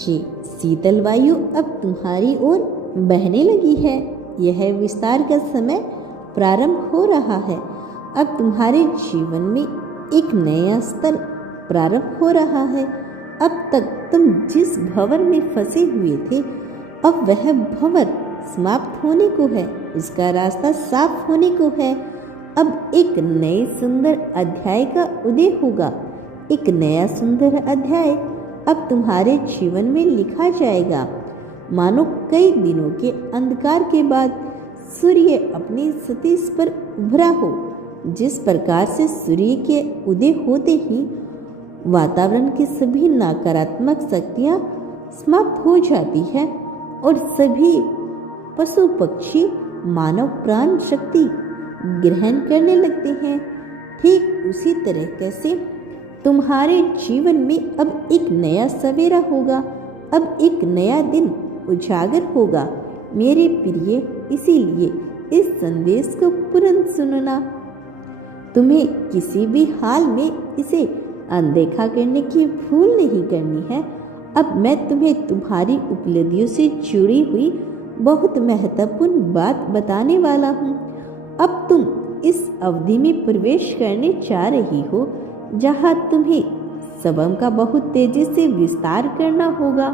कि शीतल वायु अब तुम्हारी ओर बहने लगी है। यह विस्तार का समय प्रारंभ हो रहा है। अब तुम्हारे जीवन में एक नया स्तर प्रारंभ हो रहा है। अब तक तुम जिस भंवर में फंसे हुए थे, अब वह भंवर समाप्त होने को है, उसका रास्ता साफ होने को है। अब एक नए सुंदर अध्याय का उदय होगा। एक नया सुंदर अध्याय अब तुम्हारे जीवन में लिखा जाएगा। मानो कई दिनों के अंधकार के बाद सूर्य अपनी सतीश पर उभरा हो। जिस प्रकार से सूर्य के उदय होते ही वातावरण की सभी नकारात्मक शक्तियां समाप्त हो जाती है और सभी पशु पक्षी मानव प्राण शक्ति ग्रहण करने लगते हैं, ठीक उसी तरह से तुम्हारे जीवन में अब एक नया सवेरा होगा। अब एक नया दिन उजागर होगा मेरे प्रिय। इसीलिए इस संदेश को तुरंत सुनना। तुम्हें किसी भी हाल में इसे अनदेखा करने की भूल नहीं करनी है। अब मैं तुम्हें तुम्हारी उपलब्धियों से जुड़ी हुई बहुत महत्वपूर्ण बात बताने वाला हूँ। अब तुम इस अवधि में प्रवेश करने जा रही हो जहाँ तुम्हें स्वयं का बहुत तेजी से विस्तार करना होगा।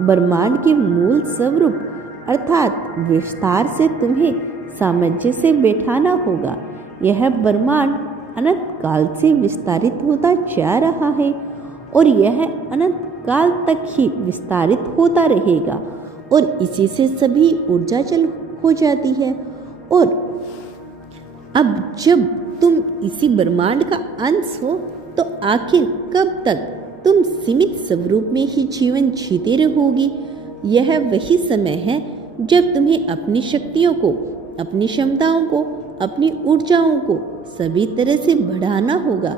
ब्रह्मांड के मूल स्वरूप अर्थात विस्तार से तुम्हें सामंजस्य से बैठाना होगा। यह ब्रह्मांड अनंत काल से विस्तारित होता जा रहा है और यह अनंत काल तक ही विस्तारित होता रहेगा और इसी से सभी ऊर्जा चल हो जाती है। और अब जब तुम इसी ब्रह्मांड का अंश हो तो आखिर कब तक तुम सीमित स्वरूप में ही जीवन जीते रहोगी? यह वही समय है जब तुम्हें अपनी शक्तियों को, अपनी क्षमताओं को, अपनी ऊर्जाओं को सभी तरह से बढ़ाना होगा।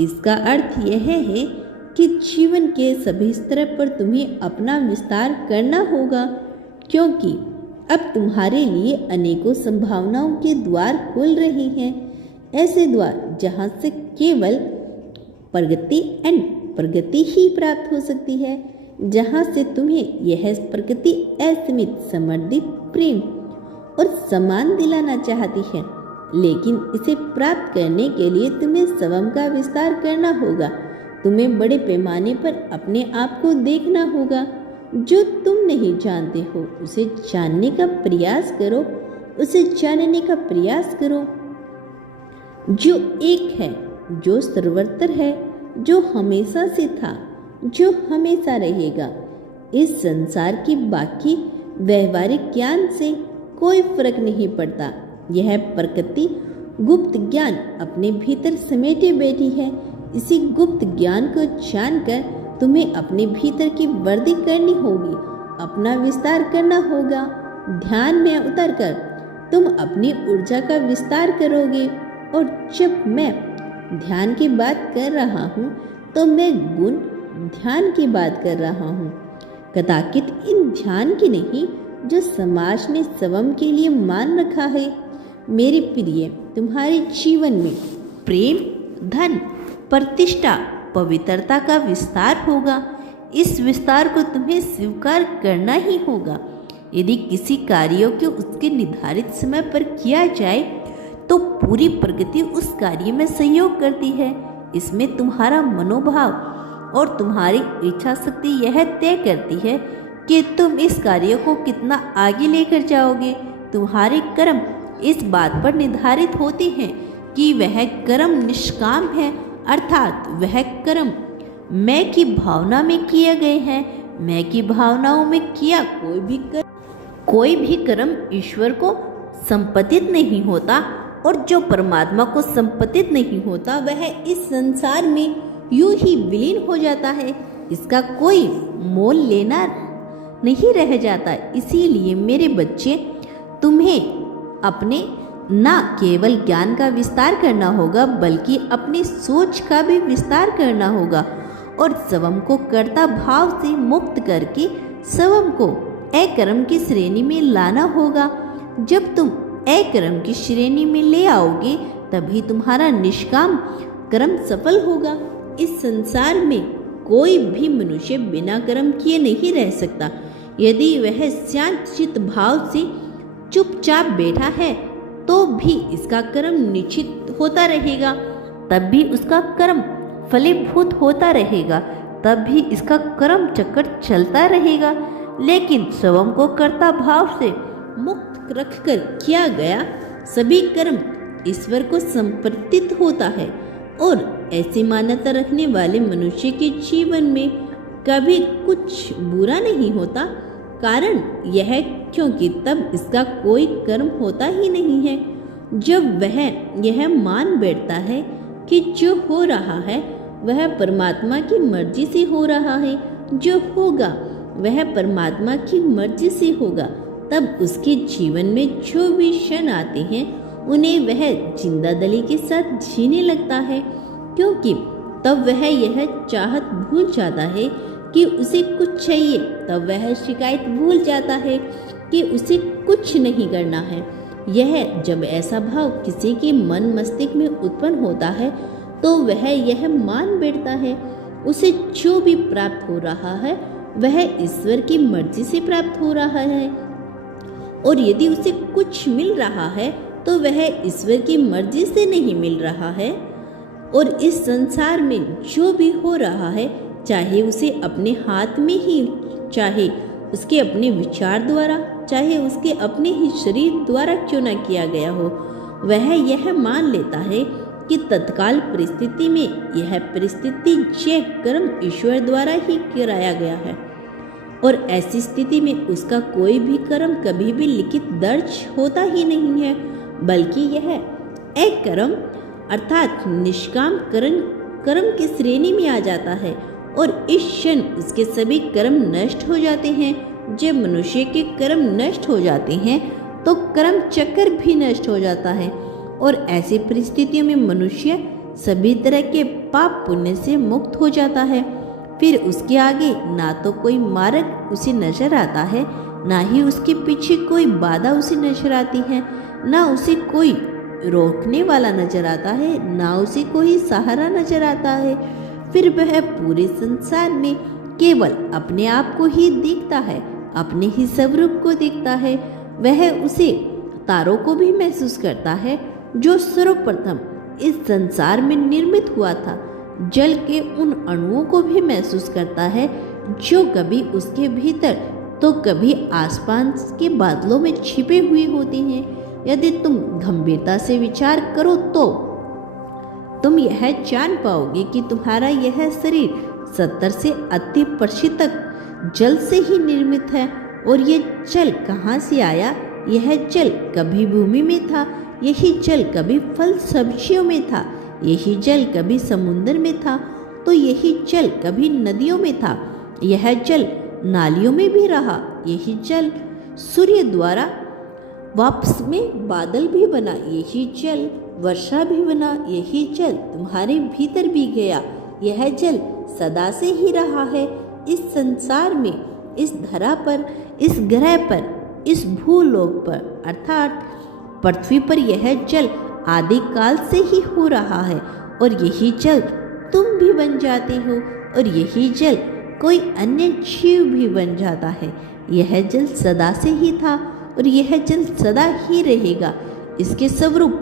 इसका अर्थ यह है कि जीवन के सभी स्तर पर तुम्हें अपना विस्तार करना होगा, क्योंकि अब तुम्हारे लिए अनेकों संभावनाओं के द्वार खुल रहे हैं। ऐसे द्वार जहां से केवल प्रगति ही प्राप्त हो सकती है, जहां से तुम्हें यह प्रगति असीमित समृद्धि, प्रेम और सम्मान दिलाना चाहती है। लेकिन इसे प्राप्त करने के लिए तुम्हें स्वयं का विस्तार करना होगा। तुम्हें बड़े पैमाने पर अपने आप को देखना होगा। जो तुम नहीं जानते हो उसे जानने का प्रयास करो, उसे जानने का प्रयास करो। जो एक है, जो सर्वत्र है, जो हमेशा से था, जो हमेशा रहेगा। इस संसार की बाकी व्यवहारिक ज्ञान से कोई फर्क नहीं पड़ता। यह प्रकृति गुप्त ज्ञान अपने भीतर समेटे बैठी है। इसी गुप्त ज्ञान को जानकर तुम्हें अपने भीतर की वृद्धि करनी होगी, अपना विस्तार करना होगा। ध्यान में उतरकर तुम अपनी ऊर्जा का विस्तार करोगे। और जब मैं ध्यान की बात कर रहा हूँ तो मैं गुण ध्यान की बात कर रहा हूँ, कदाचित इन ध्यान की नहीं जो समाज ने स्वयं के लिए मान रखा है। मेरे प्रिय, तुम्हारे जीवन में प्रेम, धन, प्रतिष्ठा, पवित्रता का विस्तार होगा। इस विस्तार को तुम्हें स्वीकार करना ही होगा। यदि किसी कार्य को उसके निर्धारित समय पर किया जाए तो पूरी प्रगति उस कार्य में सहयोग करती है। इसमें तुम्हारा मनोभाव और तुम्हारी इच्छा शक्ति यह तय करती है कि तुम इस कार्य को कितना आगे लेकर जाओगे। तुम्हारे कर्म इस बात पर निर्धारित होते हैं कि वह कर्म निष्काम है, अर्थात वह कर्म मैं की भावना में किए गए हैं। मैं की भावनाओं में किया कोई भी कर्म ईश्वर को संपतित नहीं होता, और जो परमात्मा को संपतित नहीं होता वह इस संसार में यूं ही विलीन हो जाता है। इसका कोई मोल लेना नहीं रह जाता। इसीलिए मेरे बच्चे, तुम्हें अपने न केवल ज्ञान का विस्तार करना होगा बल्कि अपनी सोच का भी विस्तार करना होगा और स्वयं को कर्ता भाव से मुक्त करके स्वयं को अकर्म की श्रेणी में लाना होगा। जब तुम अकर्म की श्रेणी में ले आओगे तभी तुम्हारा निष्काम कर्म सफल होगा। इस संसार में कोई भी मनुष्य बिना कर्म किए नहीं रह सकता। यदि वह शांत चित्त भाव से चुपचाप बैठा है तो भी इसका कर्म निश्चित होता रहेगा, तब भी उसका कर्म फलीभूत होता रहेगा, तब भी इसका कर्म चक्कर चलता रहेगा। लेकिन स्वयं को कर्ता भाव से मुक्त रखकर किया गया सभी कर्म ईश्वर को समर्पित होता है। और ऐसी मान्यता रखने वाले मनुष्य के जीवन में कभी कुछ बुरा नहीं होता। कारण यह क्योंकि तब इसका कोई कर्म होता ही नहीं है। जब वह यह मान बैठता है कि जो हो रहा है वह परमात्मा की मर्जी से हो रहा है, जो होगा वह परमात्मा की मर्जी से होगा, तब उसके जीवन में जो भी क्षण आते हैं उन्हें वह जिंदादिली के साथ जीने लगता है। क्योंकि तब वह यह चाहत भूल जाता है कि उसे कुछ चाहिए, तब वह शिकायत भूल जाता है कि उसे कुछ नहीं करना है। यह जब ऐसा भाव किसी के मन मस्तिष्क में उत्पन्न होता है तो वह यह मान बैठता है उसे जो भी प्राप्त हो रहा है वह ईश्वर की मर्जी से प्राप्त हो रहा है। और यदि उसे कुछ मिल रहा है तो वह ईश्वर की मर्जी से नहीं मिल रहा है। और इस संसार में जो भी हो रहा है, चाहे उसे अपने हाथ में ही, चाहे उसके अपने विचार द्वारा, चाहे उसके अपने ही शरीर द्वारा क्यों न किया गया हो, वह यह मान लेता है कि तत्काल परिस्थिति में यह परिस्थिति जय कर्म ईश्वर द्वारा ही कराया गया है। और ऐसी स्थिति में उसका कोई भी कर्म कभी भी लिखित दर्ज होता ही नहीं है, बल्कि यह एक कर्म अर्थात निष्काम कर्म की श्रेणी में आ जाता है। और इस क्षण उसके सभी कर्म नष्ट हो जाते हैं। जब मनुष्य के कर्म नष्ट हो जाते हैं तो कर्म चक्र भी नष्ट हो जाता है। और ऐसी परिस्थितियों में मनुष्य सभी तरह के पाप पुण्य से मुक्त हो जाता है। फिर उसके आगे ना तो कोई मार्ग उसे नजर आता है, ना ही उसके पीछे कोई बाधा उसे नजर आती है, ना उसे कोई रोकने वाला नजर आता है, ना उसे कोई सहारा नजर आता है। फिर वह पूरे संसार में केवल अपने आप को ही देखता है, अपने ही स्वरूप को देखता है। वह उसे तारों को भी महसूस करता है जो सर्वप्रथम इस संसार में निर्मित हुआ था। जल के उन अणुओं को भी महसूस करता है जो कभी उसके भीतर तो कभी आसपास के बादलों में छिपे हुए होते हैं। यदि तुम गंभीरता से विचार करो तो तुम यह जान पाओगे कि तुम्हारा यह शरीर 70 से 80% तक जल से ही निर्मित है। और ये जल कहाँ से आया? यह जल कभी भूमि में था, यही जल कभी फल सब्जियों में था, यही जल कभी समुद्र में था, तो यही जल कभी नदियों में था, यह जल नालियों में भी रहा, यही जल सूर्य द्वारा वापस में बादल भी बना, यही जल वर्षा भी बना, यही जल तुम्हारे भीतर भी गया। यह जल सदा से ही रहा है। इस संसार में, इस धरा पर, इस ग्रह पर, इस भूलोक पर अर्थात पृथ्वी पर यह जल आदि काल से ही हो रहा है। और यही जल तुम भी बन जाते हो, और यही जल कोई अन्य जीव भी बन जाता है। यह जल सदा से ही था और यह जल सदा ही रहेगा। इसके स्वरूप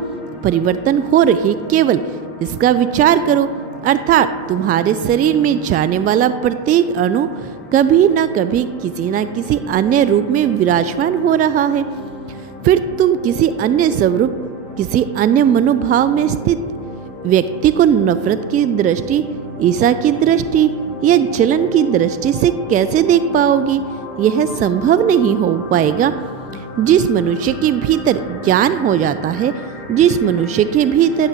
परिवर्तन हो रहे, केवल इसका विचार करो। अर्थात तुम्हारे शरीर में जाने वाला प्रत्येक अणु कभी न कभी किसी न किसी अन्य रूप में विराजमान हो रहा है। फिर तुम किसी अन्य स्वरूप, किसी अन्य मनोभाव में स्थित व्यक्ति को नफरत की दृष्टि, ईर्ष्या की दृष्टि या जलन की दृष्टि से कैसे देख पाओगे? यह संभव नहीं हो पाएगा। जिस मनुष्य के भीतर ज्ञान हो जाता है, जिस मनुष्य के भीतर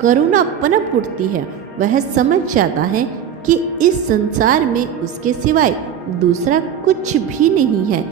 करुणा पनप उठती है, वह समझ जाता है कि इस संसार में उसके सिवाय दूसरा कुछ भी नहीं है।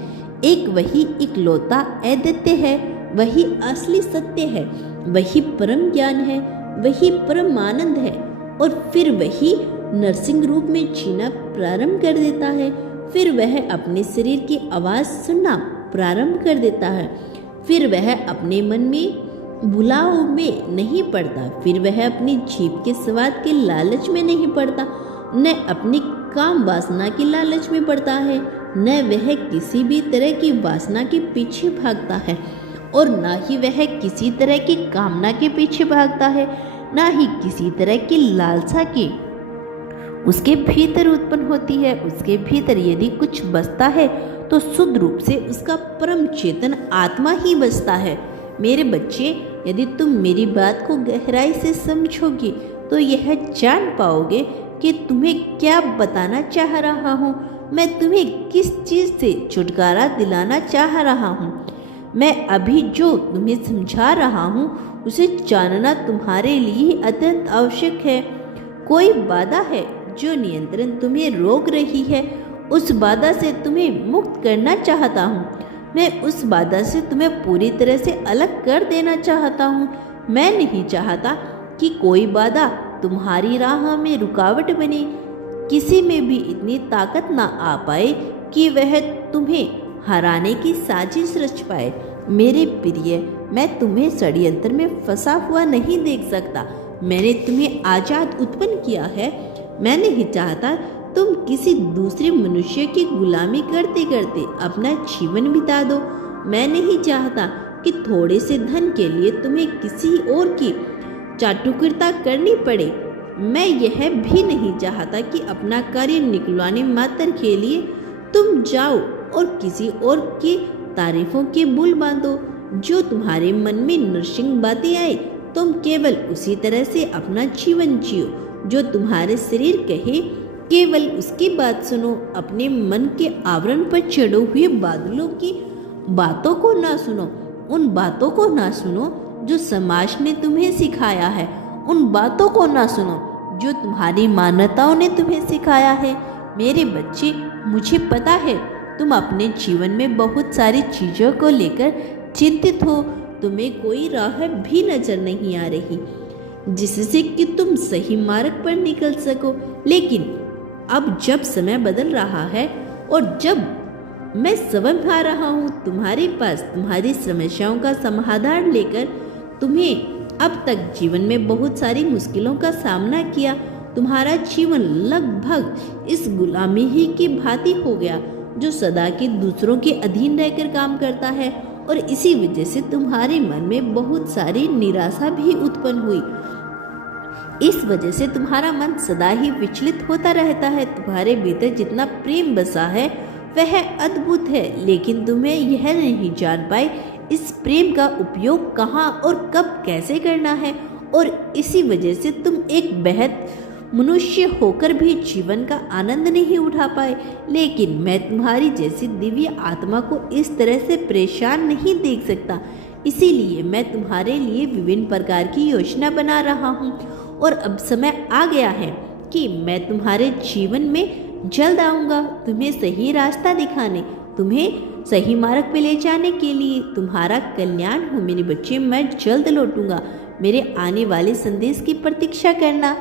एक वही इकलौता अद्वितीय है, वही असली सत्य है, वही परम ज्ञान है, वही परम आनंद है। और फिर वही नरसिंह रूप में जीना प्रारंभ कर देता है। फिर वह अपने शरीर की आवाज़ सुनना प्रारंभ कर देता है। फिर वह अपने मन में बुलाव में नहीं पड़ता, फिर वह अपनी जीभ के स्वाद के लालच में नहीं पड़ता, न अपनी काम वासना की लालच में पड़ता है, न वह किसी भी तरह की वासना के पीछे भागता है और ना ही वह किसी तरह की कामना के पीछे भागता है, ना ही किसी तरह की लालसा की उसके भीतर उत्पन्न होती है। उसके भीतर यदि कुछ बसता है तो शुद्ध रूप से उसका परम चेतन आत्मा ही बसता है। मेरे बच्चे, यदि तुम मेरी बात को गहराई से समझोगे तो यह जान पाओगे कि तुम्हें क्या बताना चाह रहा हूँ, मैं तुम्हें किस चीज़ से छुटकारा दिलाना चाह रहा हूँ। मैं अभी जो तुम्हें समझा रहा हूँ उसे जानना तुम्हारे लिए अत्यंत आवश्यक है। कोई बाधा है जो नियंत्रण तुम्हें रोक रही है, उस बाधा से तुम्हें मुक्त करना चाहता हूँ। मैं उस बाधा से तुम्हें पूरी तरह से अलग कर देना चाहता हूँ। मैं नहीं चाहता कि कोई बाधा तुम्हारी राह में रुकावट बने। किसी में भी इतनी ताकत ना आ पाए कि वह तुम्हें हराने की साजिश रच पाए। मेरे प्रिय, मैं तुम्हें षड्यंत्र में फंसा हुआ नहीं देख सकता। मैंने तुम्हें आजाद उत्पन्न किया है। मैं नहीं चाहता तुम किसी दूसरे मनुष्य की गुलामी करते करते अपना जीवन बिता दो। मैं नहीं चाहता कि थोड़े से धन के लिए तुम्हें किसी और की चाटुकरता करनी पड़े। मैं यह भी नहीं चाहता कि अपना कार्य निकलवाने मात्र के लिए तुम जाओ और किसी और की तारीफों के बुल बांधो। जो तुम्हारे मन में नृसिंग बातें आए तुम केवल उसी तरह से अपना जीवन जियो जो तुम्हारे शरीर कहे। केवल उसकी बात सुनो। अपने मन के आवरण पर चढ़े हुए बादलों की बातों को ना सुनो। उन बातों को ना सुनो जो समाज ने तुम्हें सिखाया है। उन बातों को ना सुनो जो तुम्हारी मान्यताओं ने तुम्हें सिखाया है। मेरे बच्चे, मुझे पता है तुम अपने जीवन में बहुत सारी चीज़ों को लेकर चिंतित हो। तुम्हें कोई राह भी नजर नहीं आ रही जिससे कि तुम सही मार्ग पर निकल सको। लेकिन अब जब समय बदल रहा है और जब मैं समझ पा रहा हूँ तुम्हारे पास तुम्हारी समस्याओं का समाधान लेकर, तुम्हें अब तक जीवन में बहुत सारी मुश्किलों का सामना किया, तुम्हारा जीवन लगभग इस गुलामी ही की भांति हो गया जो सदा के दूसरों के अधीन रहकर काम करता है। और इसी वजह से तुम्हारे मन में बहुत सारी निराशा भी उत्पन्न हुई। इस वजह से तुम्हारा मन सदा ही विचलित होता रहता है। तुम्हारे भीतर जितना प्रेम बसा है वह अद्भुत है, लेकिन तुम्हें यह नहीं जान पाए इस प्रेम का उपयोग कहाँ और कब कैसे करना है। और इसी वजह से तुम एक बेहद मनुष्य होकर भी जीवन का आनंद नहीं उठा पाए। लेकिन मैं तुम्हारी जैसी दिव्य आत्मा को इस तरह से परेशान नहीं देख सकता। इसीलिए मैं तुम्हारे लिए विभिन्न प्रकार की योजना बना रहा हूँ और अब समय आ गया है कि मैं तुम्हारे जीवन में जल्द आऊँगा तुम्हें सही रास्ता दिखाने, तुम्हें सही मार्ग पे ले जाने के लिए। तुम्हारा कल्याण हो मेरे बच्चे। मैं जल्द लौटूंगा। मेरे आने वाले संदेश की प्रतीक्षा करना।